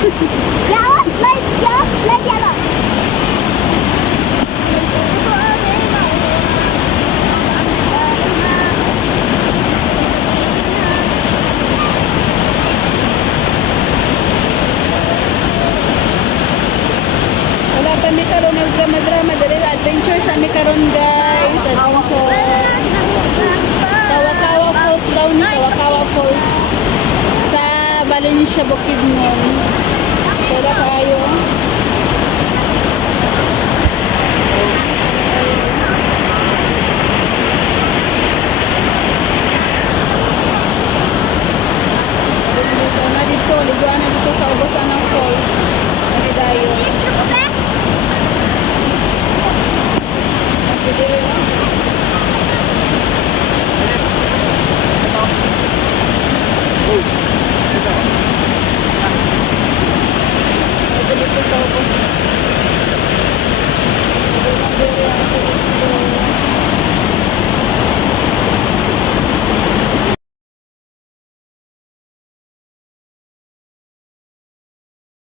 Yellow, light yellow. Wala pa mi karon nagdrama-drama dali adventure sa mi karon guys. Adventure. Kawa-kawa Falls daw ni Kawa-kawa Falls sa Valencia Bukidnon.